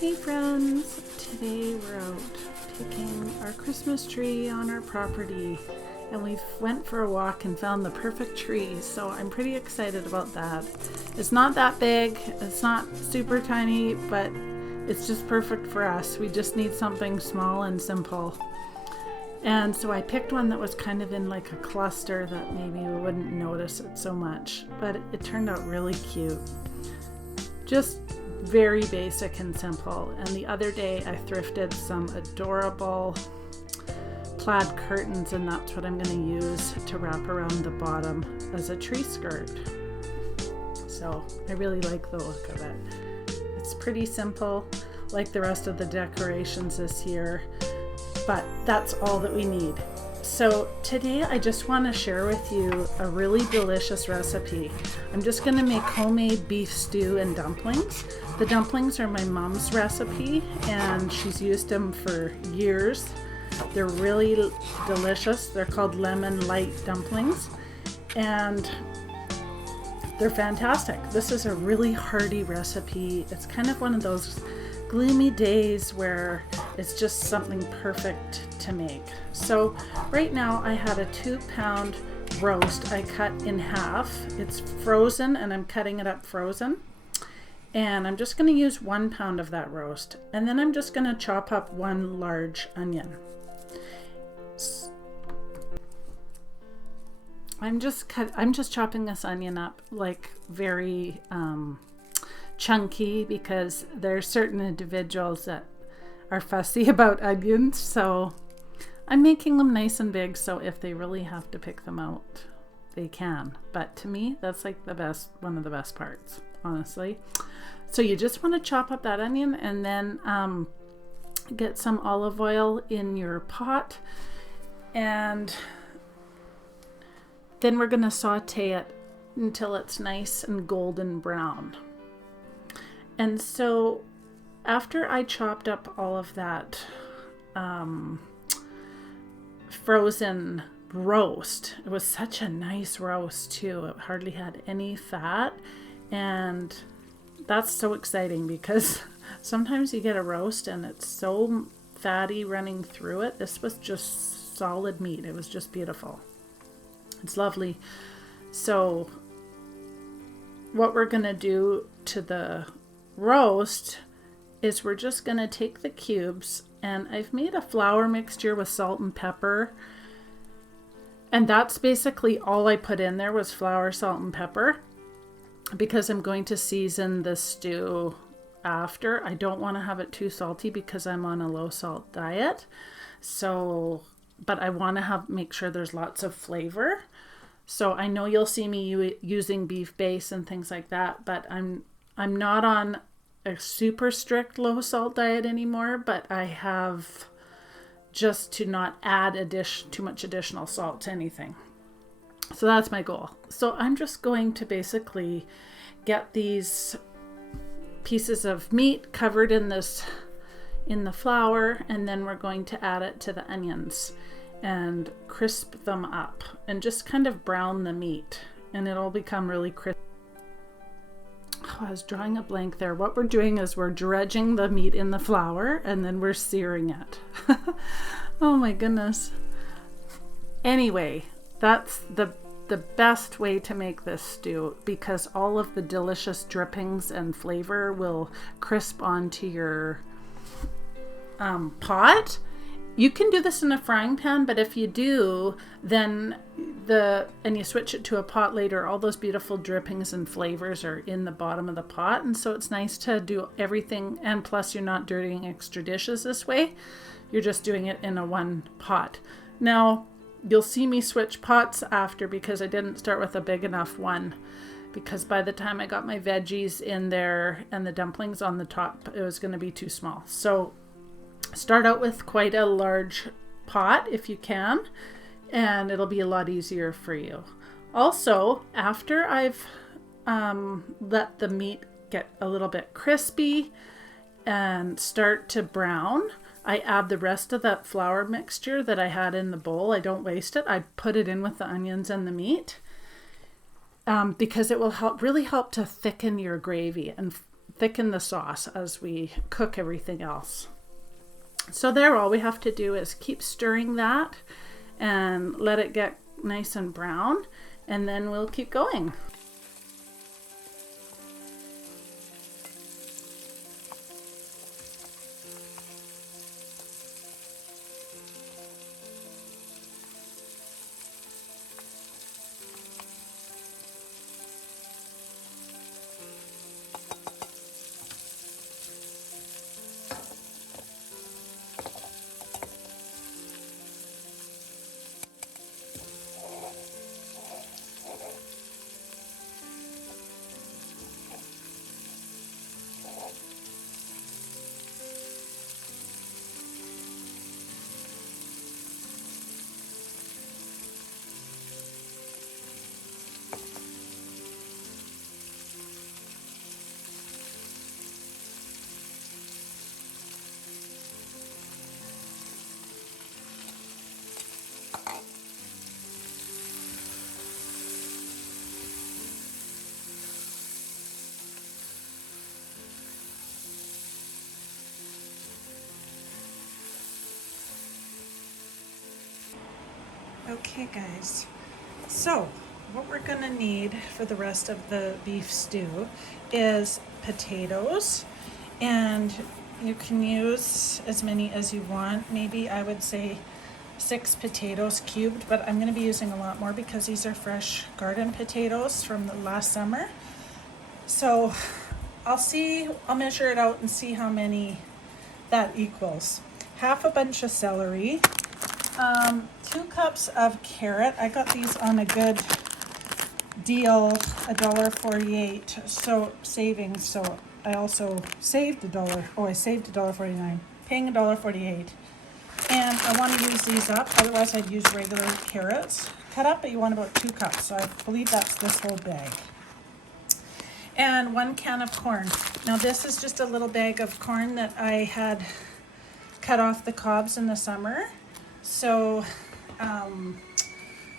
Hey friends, today we're out picking our Christmas tree on our property and we went for a walk and found the perfect tree, so I'm pretty excited about that. It's not that big, it's not super tiny, but it's just perfect for us. We just need something small and simple. And so I picked one that was kind of in like a cluster that maybe we wouldn't notice it so much, but it turned out really cute. Just very basic and simple. And the other day I thrifted some adorable plaid curtains, and that's what I'm going to use to wrap around the bottom as a tree skirt. So I really like the look of it. It's pretty simple, like the rest of the decorations this year, but that's all that we need. So today I just want to share with you a really delicious recipe. I'm just going to make homemade beef stew and dumplings. The dumplings are my mom's recipe and she's used them for years. They're really delicious. They're called lemon light dumplings and they're fantastic. This is a really hearty recipe. It's kind of one of those gloomy days where it's just something perfect to make. So right now I have a 2-pound roast I cut in half. It's frozen and I'm cutting it up frozen. And I'm just going to use 1 pound of that roast. And then I'm just going to chop up 1 large onion. I'm just chopping this onion up like very chunky because there's certain individuals that are fussy about onions, so I'm making them nice and big, so if they really have to pick them out, they can. But to me, that's like one of the best parts, honestly. So you just want to chop up that onion and then get some olive oil in your pot, and then we're going to saute it until it's nice and golden brown. And so after I chopped up all of that frozen roast, it was such a nice roast too. It hardly had any fat, and that's so exciting because sometimes you get a roast and it's so fatty running through it. This was just solid meat. It was just beautiful. It's lovely. So what we're going to do to the roast is we're just going to take the cubes, and I've made a flour mixture with salt and pepper, and that's basically all I put in there was flour, salt, and pepper because I'm going to season the stew after. I don't want to have it too salty because I'm on a low salt diet, so but I want to make sure there's lots of flavor. So I know you'll see me using beef base and things like that, but I'm not on a super strict low salt diet anymore, but I have just to not add too much additional salt to anything. So that's my goal. So I'm just going to basically get these pieces of meat covered in the flour, and then we're going to add it to the onions and crisp them up and just kind of brown the meat, and it'll become really crisp. Oh, I was drawing a blank there. What we're doing is we're dredging the meat in the flour and then we're searing it. Oh my goodness. Anyway, that's the best way to make this stew because all of the delicious drippings and flavor will crisp onto your pot. You can do this in a frying pan, but if you do, then and you switch it to a pot later, all those beautiful drippings and flavors are in the bottom of the pot. And so it's nice to do everything. And plus you're not dirtying extra dishes this way. You're just doing it in a one pot. Now you'll see me switch pots after because I didn't start with a big enough one, because by the time I got my veggies in there and the dumplings on the top, it was going to be too small. So start out with quite a large pot if you can, and it'll be a lot easier for you. Also, after I've let the meat get a little bit crispy and start to brown, I add the rest of that flour mixture that I had in the bowl. I don't waste it. I put it in with the onions and the meat. because it will really help to thicken your gravy and thicken the sauce as we cook everything else. So there, all we have to do is keep stirring that and let it get nice and brown, and then we'll keep going. Okay guys, so what we're gonna need for the rest of the beef stew is potatoes, and you can use as many as you want. Maybe I would say 6 potatoes cubed, but I'm gonna be using a lot more because these are fresh garden potatoes from the last summer. So I'll measure it out and see how many that equals. Half a bunch of celery, 2 cups of carrot. I got these on a good deal, $1.48, so savings. So I also saved $1. Oh, I saved $1.49, paying $1.48. And I want to use these up, otherwise I'd use regular carrots cut up, but you want about 2 cups. So I believe that's this whole bag. And 1 can of corn. Now this is just a little bag of corn that I had cut off the cobs in the summer. So I'm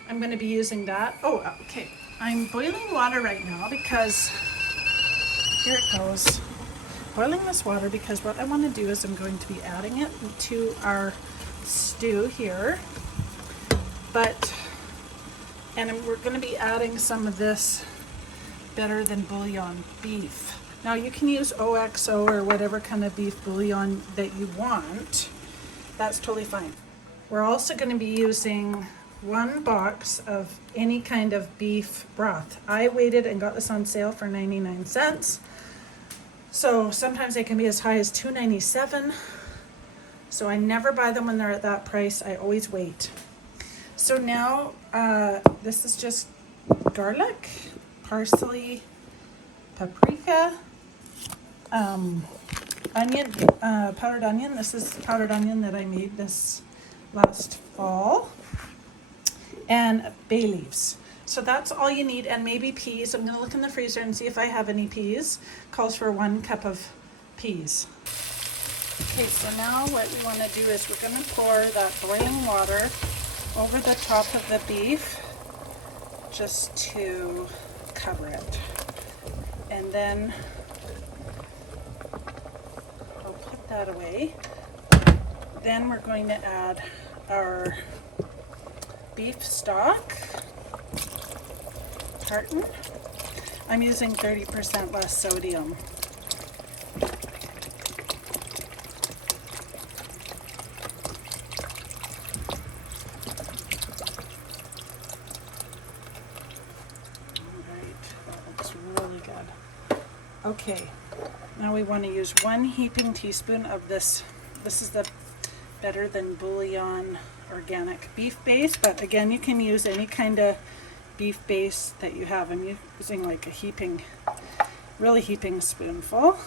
going to be using that. Oh, okay. I'm boiling water right now because, here it goes. Boiling this water because what I want to do is I'm going to be adding it to our stew here. We're going to be adding some of this better than bouillon beef. Now you can use OXO or whatever kind of beef bouillon that you want. That's totally fine. We're also going to be using 1 box of any kind of beef broth. I waited and got this on sale for 99 cents. So sometimes they can be as high as $2.97. So I never buy them when they're at that price. I always wait. So now this is just garlic, parsley, paprika, onion, powdered onion. This is powdered onion that I made this last fall, and bay leaves. So that's all you need, and maybe peas. I'm going to look in the freezer and see if I have any peas. Calls for 1 cup of peas. Okay, so now what we want to do is we're going to pour that boiling water over the top of the beef just to cover it. And then I'll put that away. Then we're going to add our beef stock, tartan. I'm using 30% less sodium. Alright, that looks really good. Okay, now we want to use 1 heaping teaspoon of this. This is the Better Than Bouillon organic beef base, but again, you can use any kind of beef base that you have. I'm using like a really heaping spoonful.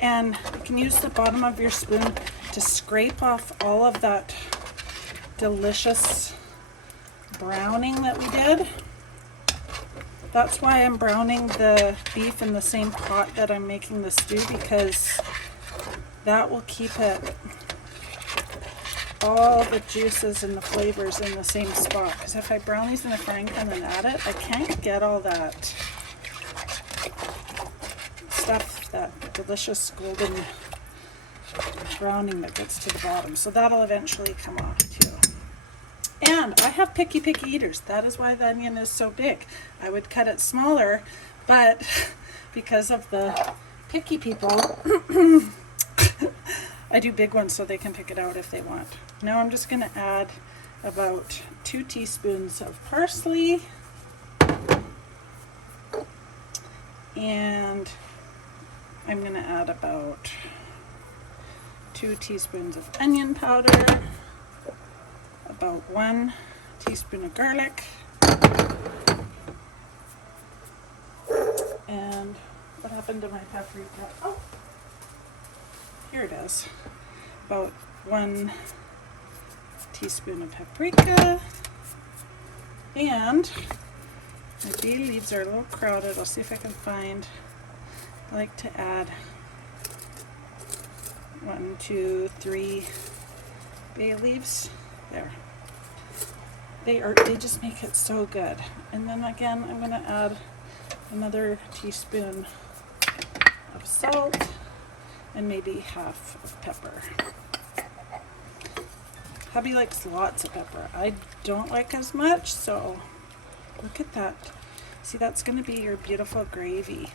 And you can use the bottom of your spoon to scrape off all of that delicious browning that we did. That's why I'm browning the beef in the same pot that I'm making the stew, because that will keep it all the juices and the flavors in the same spot. Because if I brown these in a frying pan and add it, I can't get all that stuff, that delicious golden browning that gets to the bottom. So that'll eventually come off too. And I have picky eaters. That is why the onion is so big. I would cut it smaller, but because of the picky people, I do big ones so they can pick it out if they want. Now I'm just going to add about 2 teaspoons of parsley, and I'm going to add about 2 teaspoons of onion powder, about 1 teaspoon of garlic, and what happened to my paprika? Oh, here it is. About 1 teaspoon of paprika, and my bay leaves are a little crowded. I'll see if I can find. I like to add 1, 2, 3 bay leaves. There. They just make it so good. And then again, I'm going to add another teaspoon of salt and maybe half of pepper. Hubby likes lots of pepper. I don't like as much, so look at that. See, that's going to be your beautiful gravy.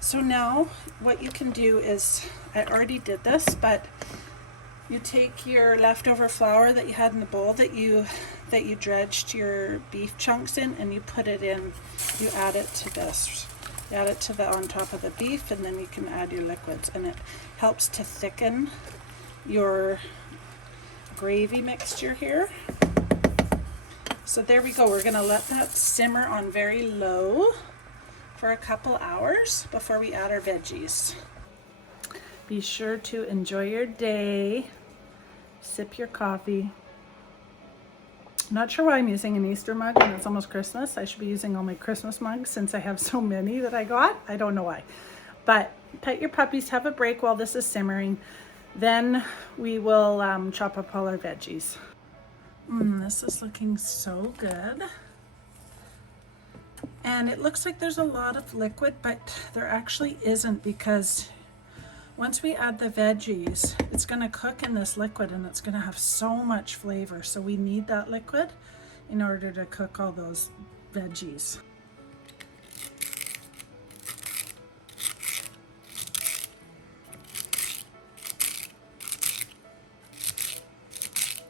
So now what you can do is, I already did this, but you take your leftover flour that you had in the bowl that you dredged your beef chunks in, and you put it in, you add it to this. You add it to the on top of the beef, and then you can add your liquids, and it helps to thicken your gravy mixture here. So there we go. We're going to let that simmer on very low for a couple hours before we add our veggies. Be sure to enjoy your day. Sip your coffee. I'm not sure why I'm using an Easter mug when it's almost Christmas. I should be using all my Christmas mugs since I have so many that I got. I don't know why. But pet your puppies, have a break while this is simmering. Then we will chop up all our veggies. This is looking so good. And it looks like there's a lot of liquid, but there actually isn't, because once we add the veggies, it's going to cook in this liquid and it's going to have so much flavor. So we need that liquid in order to cook all those veggies.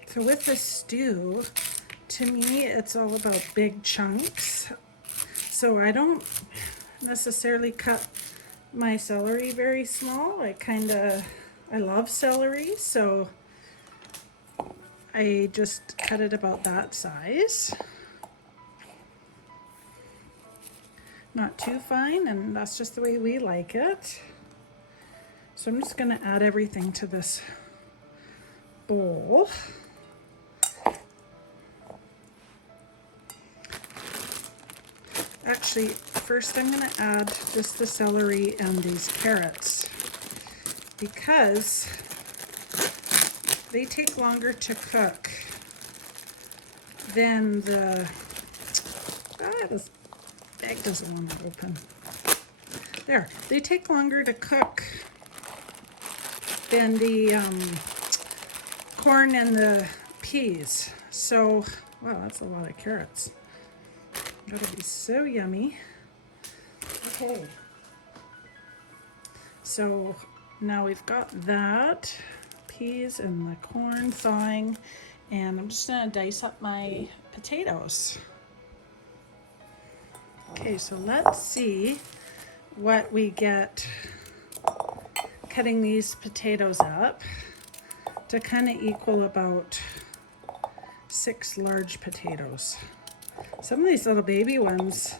So with the stew, to me, it's all about big chunks. So I don't necessarily cut my celery very small. I love celery, so I just cut it about that size. Not too fine, and that's just the way we like it. So I'm just going to add everything to this bowl. Actually, first I'm going to add just the celery and these carrots, because they take longer to cook than the... this bag doesn't want to open. There. They take longer to cook than the corn and the peas. So, wow, that's a lot of carrots. That'll be so yummy. Okay. So now we've got that, peas and the corn thawing, and I'm just gonna dice up my potatoes. Okay, so let's see what we get cutting these potatoes up to kind of equal about 6 large potatoes. Some of these little baby ones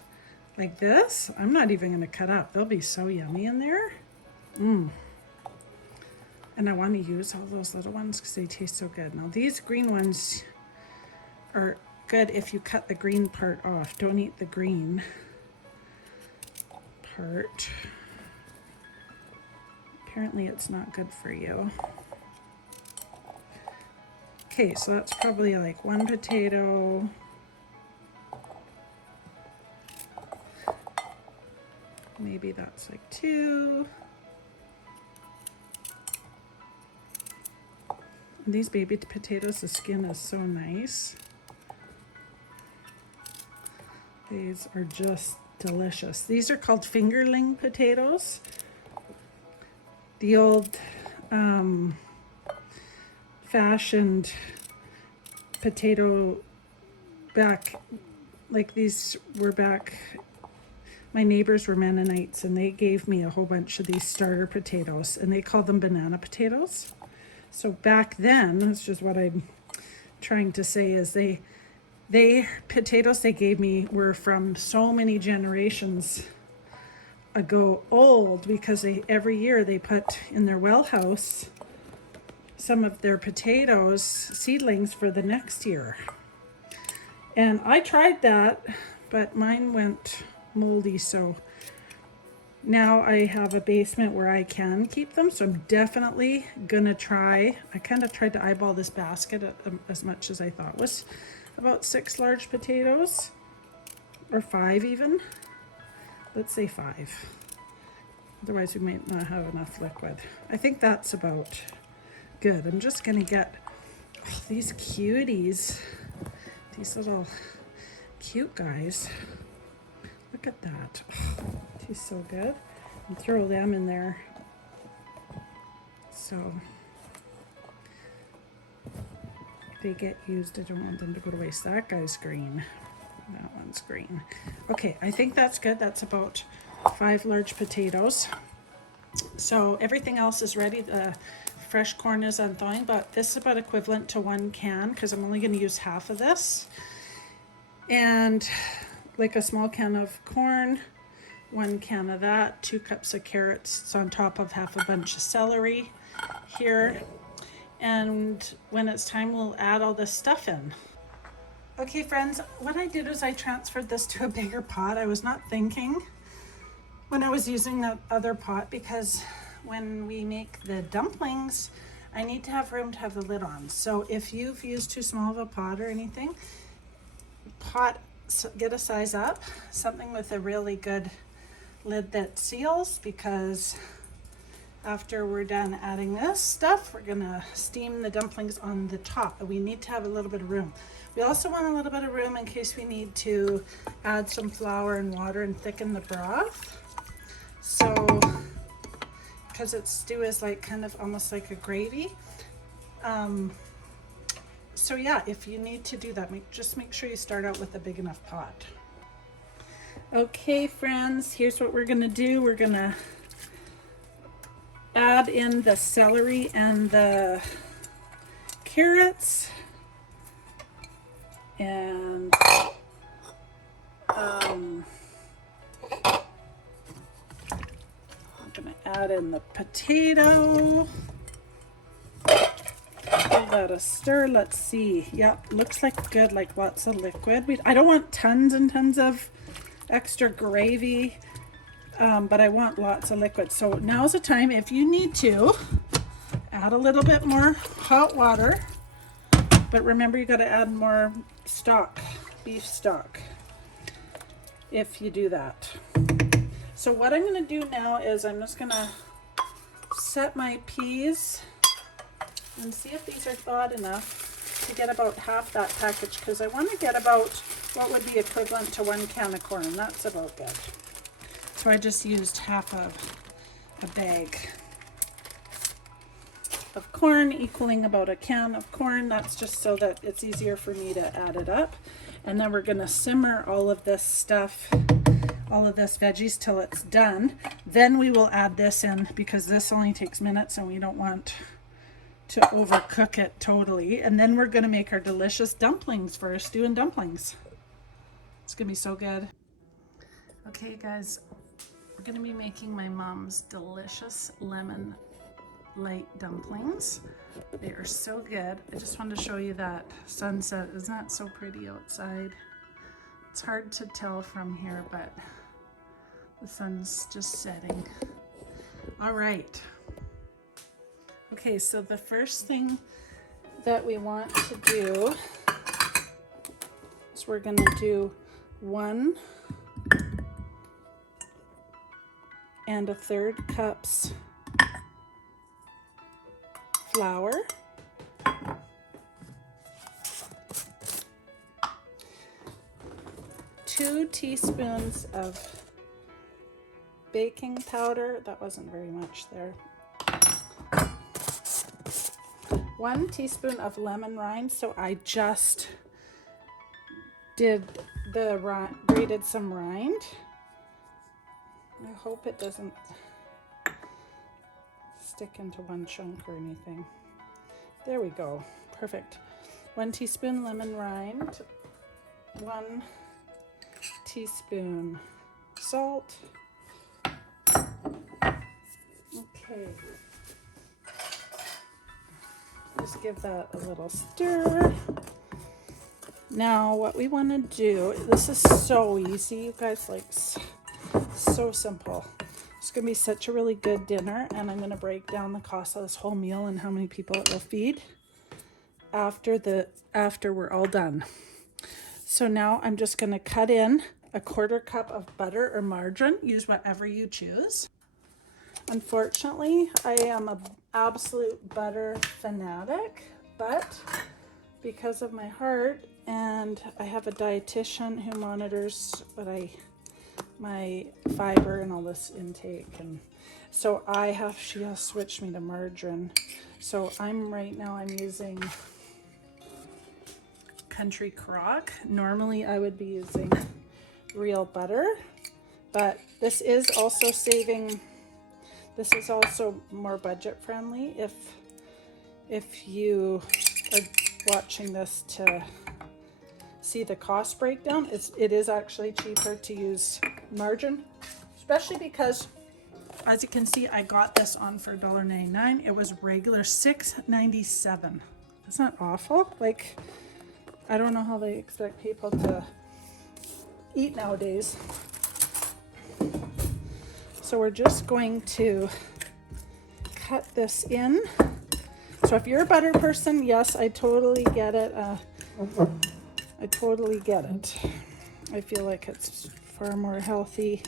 like this, I'm not even going to cut up. They'll be so yummy in there. And I want to use all those little ones because they taste so good. Now these green ones are good if you cut the green part off. Don't eat the green part. Apparently it's not good for you. Okay, so that's probably like 1 potato. Maybe that's like 2. And these baby potatoes, the skin is so nice. These are just delicious. These are called fingerling potatoes. The old fashioned potato back, like these were back, my neighbors were Mennonites and they gave me a whole bunch of these starter potatoes and they called them banana potatoes. So back then, that's just what I'm trying to say, is they potatoes they gave me were from so many generations ago old, because every year they put in their well house some of their potatoes seedlings for the next year. And I tried that, but mine went moldy, so now I have a basement where I can keep them, so I'm definitely gonna try. I kind of tried to eyeball this basket as much as I thought was about 6 large potatoes, or 5 even. Let's say 5. Otherwise we might not have enough liquid. I think that's about good. I'm just gonna get these cuties, these little cute guys. Look at that. Tastes so good. And throw them in there. So they get used. I don't want them to go to waste. That guy's green. That one's green. Okay, I think that's good. That's about 5 large potatoes. So everything else is ready. The fresh corn is unthawing, but this is about equivalent to 1 can because I'm only going to use half of this. And like a small can of corn, 1 can of that, 2 cups of carrots. It's on top of half a bunch of celery here. And when it's time, we'll add all this stuff in. Okay friends, what I did is I transferred this to a bigger pot. I was not thinking when I was using that other pot, because when we make the dumplings, I need to have room to have the lid on. So if you've used too small of a pot or anything, get a size up, something with a really good lid that seals, because after we're done adding this stuff, we're gonna steam the dumplings on the top. We need to have a little bit of room. We also want a little bit of room in case we need to add some flour and water and thicken the broth. So, because its stew is like kind of almost like a gravy. So yeah, if you need to do that, just make sure you start out with a big enough pot. Okay friends, here's what we're gonna do. We're gonna add in the celery and the carrots, and I'm gonna add in the potato. Give that a stir. Let's see. Yep, looks like good, like lots of liquid. I don't want tons and tons of extra gravy, but I want lots of liquid. So now's the time, if you need to, add a little bit more hot water, but remember you got to add more stock, beef stock, if you do that. So what I'm going to do now is I'm just going to set my peas and see if these are thawed enough to get about half that package, because I want to get about what would be equivalent to 1 can of corn. That's about good. So I just used half of a bag of corn, equaling about a can of corn. That's just so that it's easier for me to add it up. And then we're gonna simmer all of this stuff, all of this veggies, till it's done. Then we will add this in, because this only takes minutes and we don't want to overcook it totally. And then we're gonna make our delicious dumplings for our stew and dumplings. It's gonna be so good. Okay guys, we're gonna be making my mom's delicious lemon light dumplings. They are so good. I just wanted to show you that sunset. Isn't that so pretty outside? It's hard to tell from here, but the sun's just setting. All right. Okay, so the first thing that we want to do is we're going to do 1 1/3 cups flour, 2 teaspoons of baking powder. That wasn't very much there. 1 teaspoon of lemon rind. So I just did grated some rind. I hope it doesn't stick into one chunk or anything. There we go. Perfect. 1 teaspoon lemon rind, 1 teaspoon salt. Okay. Just give that a little stir. Now what we want to do, this is so easy, you guys, like so simple. It's going to be such a really good dinner, and I'm going to break down the cost of this whole meal and how many people it will feed after we're all done. So now I'm just going to cut in a 1/4 cup of butter or margarine. Use whatever you choose. Unfortunately, I am an absolute butter fanatic, but because of my heart, and I have a dietitian who monitors my fiber and all this intake, and so she has switched me to margarine. So right now I'm using Country Crock. Normally I would be using real butter, but this is also more budget friendly if you are watching this to see the cost breakdown. It is actually cheaper to use margarine, especially because, as you can see, I got this on for $1.99. It was regular $6.97. Isn't that awful? Like, I don't know how they expect people to eat nowadays. So we're just going to cut this in. So if you're a butter person, yes, I totally get it. I totally get it. I feel like it's far more healthy.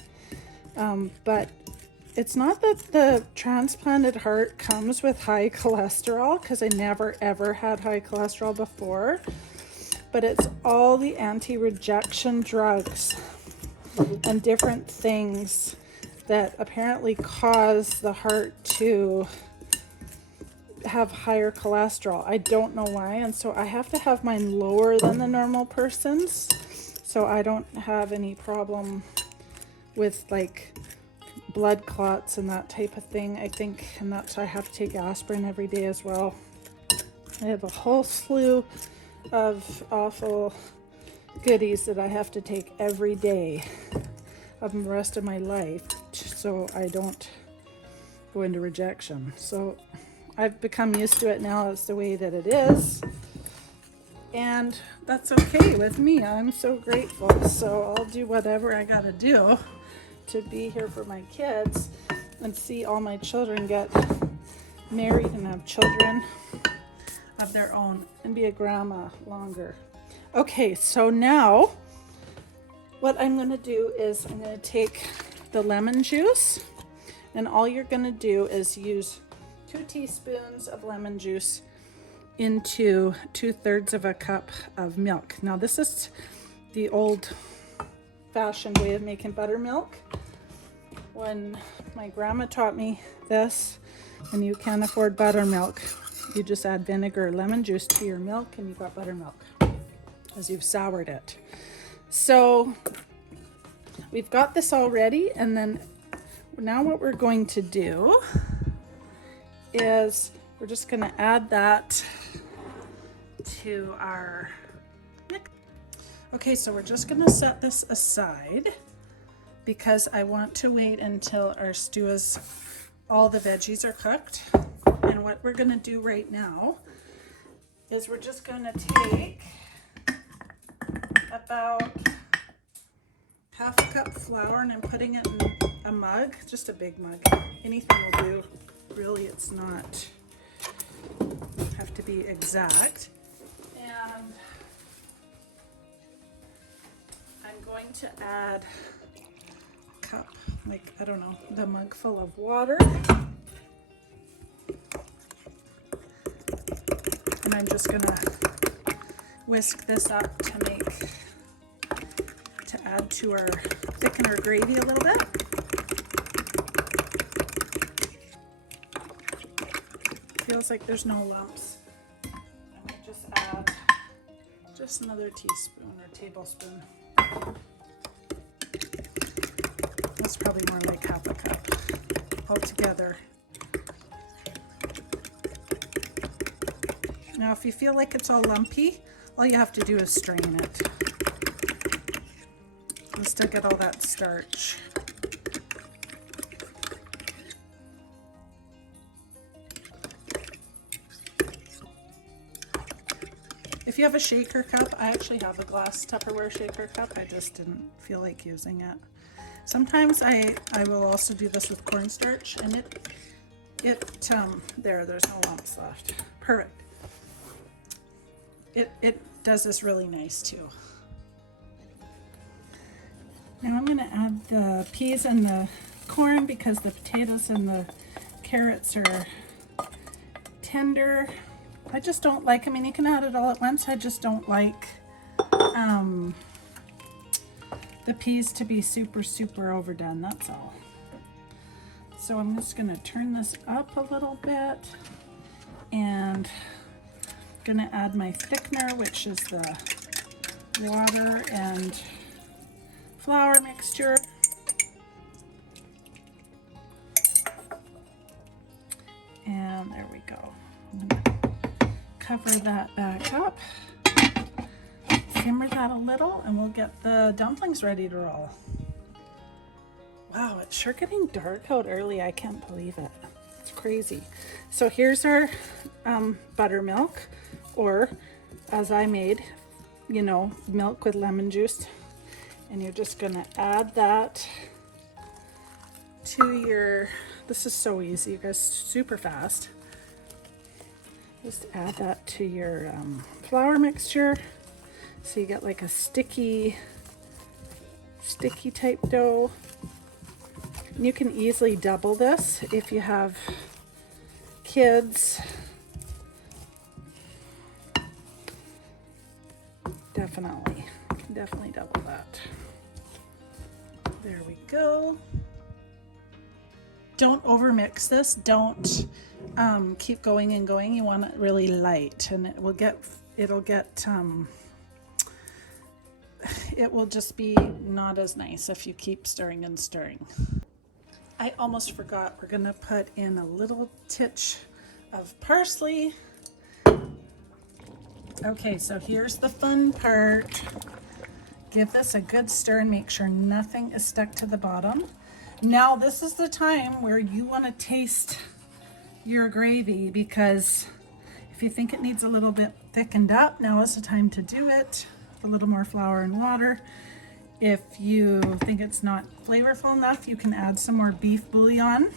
But it's not that the transplanted heart comes with high cholesterol, because I never ever had high cholesterol before. But it's all the anti-rejection drugs and different things that apparently cause the heart to have higher cholesterol. I don't know why, and so I have to have mine lower than the normal person's, so I don't have any problem with like blood clots and that type of thing, I think, and that's why I have to take aspirin every day as well. I have a whole slew of awful goodies that I have to take every day of the rest of my life so I don't go into rejection. So I've become used to it now. It's the way that it is, and that's okay with me. I'm so grateful. So I'll do whatever I gotta do to be here for my kids and see all my children get married and have children of their own and be a grandma longer. Okay, so now what I'm going to do is I'm going to take the lemon juice, and all you're going to do is use 2 teaspoons of lemon juice into 2/3 of a cup of milk. Now this is the old fashioned way of making buttermilk. When my grandma taught me this, and you can't afford buttermilk, you just add vinegar or lemon juice to your milk and you got buttermilk, as you've soured it. So we've got this all ready, and then now what we're going to do is we're just going to add that to our mix. Okay, so we're just going to set this aside because I want to wait until our stew is, all the veggies are cooked. And what we're going to do right now is we're just going to take about 1/2 cup flour, and I'm putting it in a mug, just a big mug. Anything will do. Really, it's not have to to be exact. And I'm going to add a cup, like, I don't know, the mug full of water. And I'm just gonna whisk this up to add to our, thicken our gravy a little bit. Feels like there's no lumps. I might just add just another teaspoon or tablespoon. That's probably more like half a cup altogether. Now, if you feel like it's all lumpy, all you have to do is strain it. And still get all that starch. If you have a shaker cup, I actually have a glass Tupperware shaker cup. I just didn't feel like using it. Sometimes I will also do this with cornstarch, and there's no lumps left. Perfect. It does this really nice too. Now I'm going to add the peas and the corn because the potatoes and the carrots are tender. I just don't like, I mean, you can add it all at once. I just don't like the peas to be super, super overdone. That's all. So I'm just going to turn this up a little bit and going to add my thickener, which is the water and flour mixture. And there we go. I'm going to cover that back up, simmer that a little, and we'll get the dumplings ready to roll. Wow, it's sure getting dark out early. I can't believe it. It's crazy. So here's our buttermilk, or as I made, you know, milk with lemon juice. And you're just gonna add that to your, this is so easy, you guys, super fast. Just add that to your flour mixture. So you get like a sticky type dough. And you can easily double this if you have kids. Definitely, you can definitely double that. There we go. Don't overmix this. Don't keep going and going. You want it really light, and it will just be not as nice if you keep stirring and stirring. I almost forgot, we're gonna put in a little titch of parsley. Okay, so here's the fun part. Give this a good stir and make sure nothing is stuck to the bottom. Now this is the time where you want to taste your gravy, because if you think it needs a little bit thickened up, now is the time to do it. A little more flour and water. If you think it's not flavorful enough, you can add some more beef bouillon.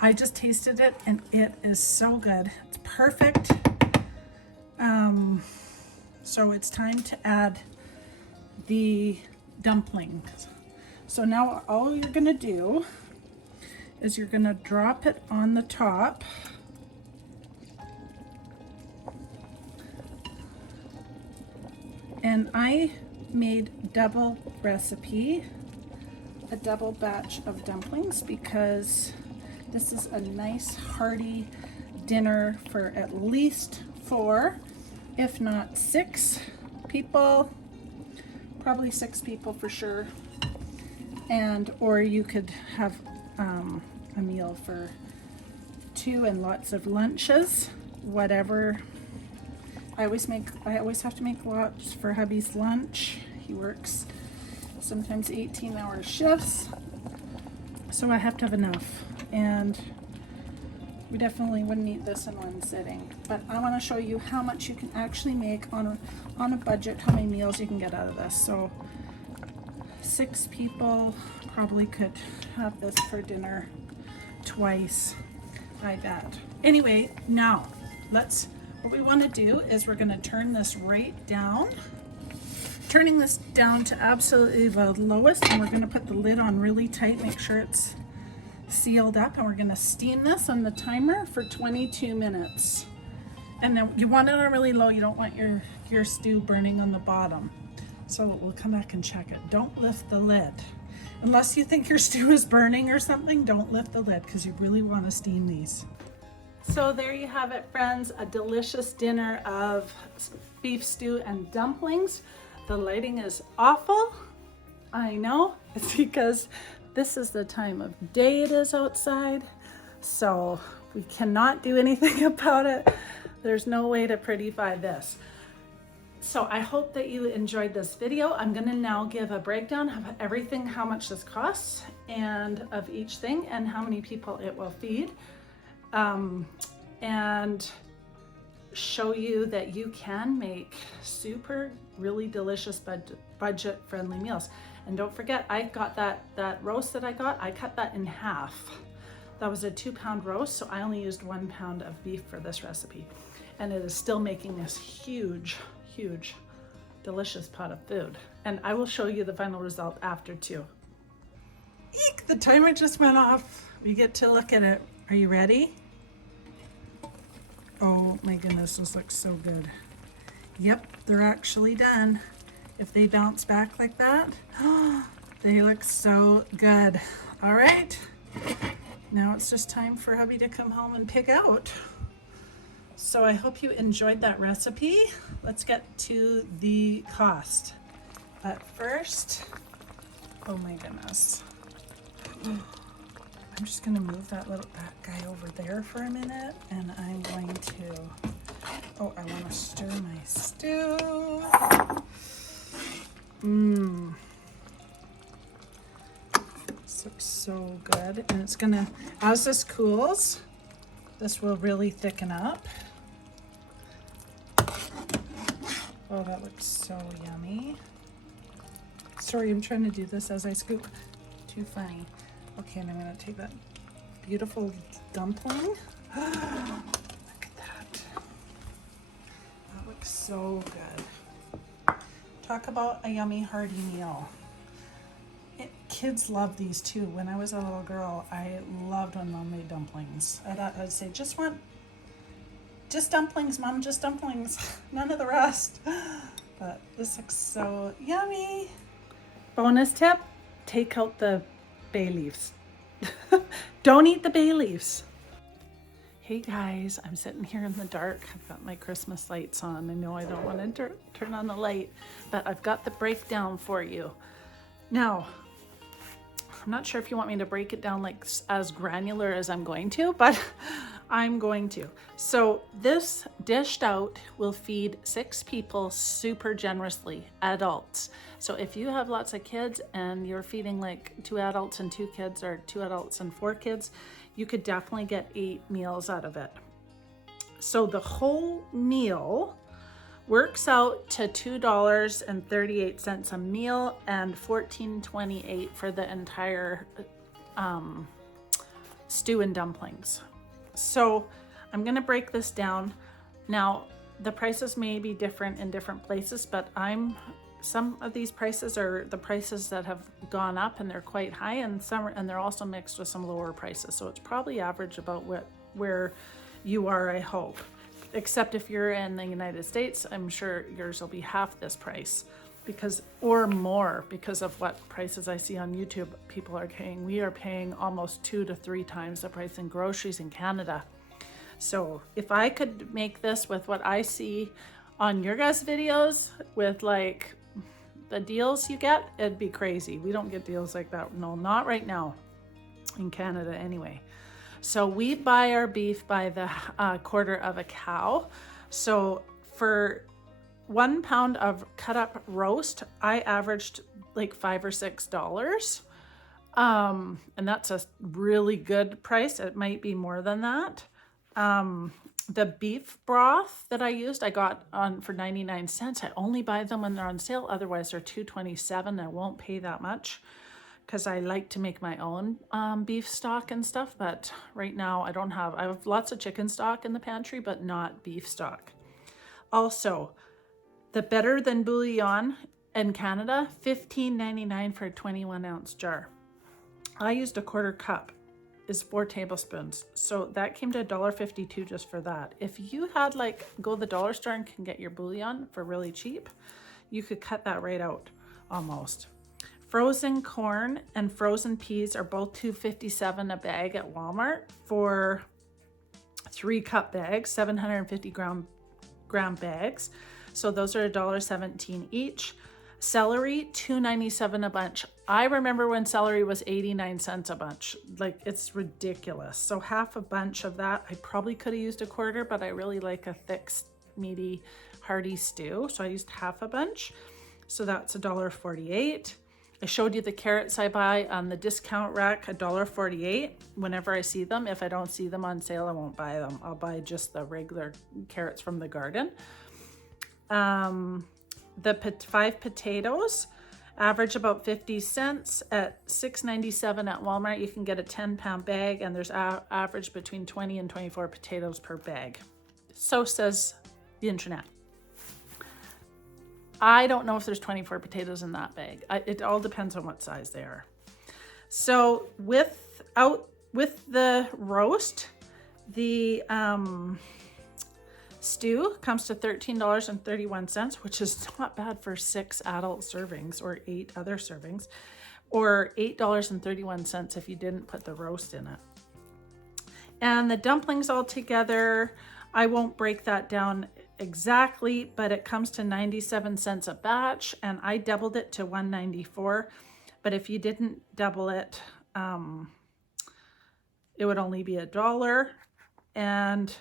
I just tasted it and it is so good. It's perfect. So it's time to add the dumplings. So now all you're gonna do is you're gonna drop it on the top. And I made double recipe, a double batch of dumplings, because this is a nice hearty dinner for at least 4, if not 6 people, probably 6 people for sure. And or you could have a meal for 2 and lots of lunches, whatever. I always have to make lots for hubby's lunch. He works sometimes 18-hour shifts, so I have to have enough. And we definitely wouldn't eat this in one sitting. But I want to show you how much you can actually make on a budget, how many meals you can get out of this. So 6 people probably could have this for dinner twice, I bet. Anyway, now what we want to do is we're going to turn this right down. Turning this down to absolutely the lowest, and we're going to put the lid on really tight, make sure it's sealed up, and we're going to steam this on the timer for 22 minutes. And then you want it on really low. You don't want your stew burning on the bottom. So we'll come back and check it. Don't lift the lid. Unless you think your stew is burning or something, don't lift the lid because you really want to steam these. So there you have it, friends, a delicious dinner of beef stew and dumplings. The lighting is awful. I know, it's because this is the time of day it is outside. So we cannot do anything about it. There's no way to prettify this. So I hope that you enjoyed this video. I'm gonna now give a breakdown of everything, how much this costs, and of each thing, and how many people it will feed. And show you that you can make super really delicious budget friendly meals. And don't forget, I got that roast that I cut that in half. That was a 2-pound roast, so I only used 1 pound of beef for this recipe, and it is still making this huge delicious pot of food. And I will show you the final result after too. Eek, the timer just went off. We get to look at it. Are you ready? Oh my goodness, this looks so good. Yep, they're actually done. If they bounce back like that, they look so good. All right, now it's just time for hubby to come home and pick out. So I hope you enjoyed that recipe. Let's get to the cost. But first, oh my goodness. I'm just gonna move that guy over there for a minute, and I'm going to, oh, I wanna stir my stew. This looks so good. And it's gonna, as this cools, this will really thicken up. Oh, that looks so yummy. Sorry, I'm trying to do this as I scoop. Too funny. Okay, and I'm gonna take that beautiful dumpling. Look at that. That looks so good. Talk about a yummy hearty meal. Kids love these too. When I was a little girl, I loved when Mom made dumplings. I'd say, just dumplings, Mom, just dumplings. None of the rest. But this looks so yummy. Bonus tip, take out the bay leaves. Don't eat the bay leaves. Hey guys, I'm sitting here in the dark. I've got my Christmas lights on. I know I don't want to turn on the light, but I've got the breakdown for you. Now, I'm not sure if you want me to break it down like as granular as I'm going to, but I'm going to. So this dished out will feed 6 people super generously, adults. So if you have lots of kids and you're feeding like 2 adults and 2 kids, or 2 adults and 4 kids, you could definitely get 8 meals out of it. So the whole meal works out to $2.38 a meal and $14.28 for the entire stew and dumplings. So I'm gonna break this down. Now, the prices may be different in different places, but some of these prices are the prices that have gone up and they're quite high, and they're also mixed with some lower prices. So it's probably average about where you are, I hope. Except if you're in the United States, I'm sure yours will be half this price or more because of what prices I see on YouTube people are paying. We are paying almost 2 to 3 times the price in groceries in Canada. So if I could make this with what I see on your guys' videos with like the deals you get, it'd be crazy. We don't get deals like that. No, not right now in Canada anyway. So we buy our beef by the quarter of a cow. So for 1 pound of cut up roast, I averaged like $5 or $6. And that's a really good price. It might be more than that. The beef broth that I used, I got for 99 cents. I only buy them when they're on sale. Otherwise they're $2.27. I won't pay that much because I like to make my own beef stock and stuff, but right now I have lots of chicken stock in the pantry, but not beef stock. Also, the Better Than Bouillon in Canada, $15.99 for a 21-ounce jar. I used a quarter cup, is 4 tablespoons. So that came to $1.52 just for that. If you had go to the dollar store and can get your bouillon for really cheap, you could cut that right out almost. Frozen corn and frozen peas are both $2.57 a bag at Walmart for 3-cup bags, 750 gram bags. So those are $1.17 each. Celery, $2.97 a bunch. I remember when celery was 89 cents a bunch. It's ridiculous. So half a bunch of that, I probably could have used a quarter, but I really like a thick, meaty, hearty stew. So I used half a bunch. So that's $1.48. I showed you the carrots I buy on the discount rack, $1.48. Whenever I see them, if I don't see them on sale, I won't buy them. I'll buy just the regular carrots from the garden. The 5 potatoes average about 50 cents at $6.97 at Walmart. You can get a 10-pound bag, and there's average between 20 and 24 potatoes per bag. So says the internet. I don't know if there's 24 potatoes in that bag. It all depends on what size they are. So with the roast, the stew comes to $13.31, which is not bad for 6 adult servings or 8 other servings, or $8.31 if you didn't put the roast in it. And the dumplings all together, I won't break that down exactly, but it comes to 97 cents a batch, and I doubled it to $1.94. But if you didn't double it, it would only be $1. And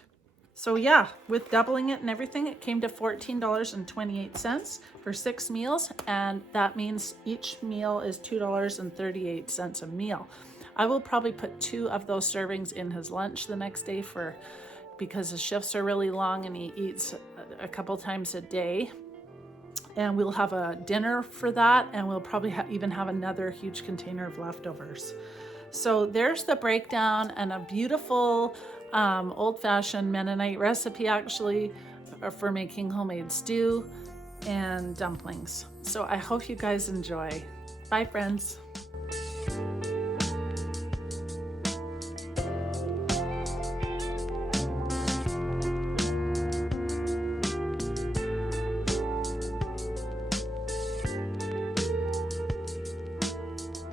so yeah, with doubling it and everything, it came to $14.28 for 6 meals, and that means each meal is $2.38 a meal. I will probably put 2 of those servings in his lunch the next day because his shifts are really long and he eats a couple times a day. And we'll have a dinner for that, and we'll probably even have another huge container of leftovers. So there's the breakdown, and a beautiful old-fashioned Mennonite recipe actually for making homemade stew and dumplings. So I hope you guys enjoy. Bye, friends.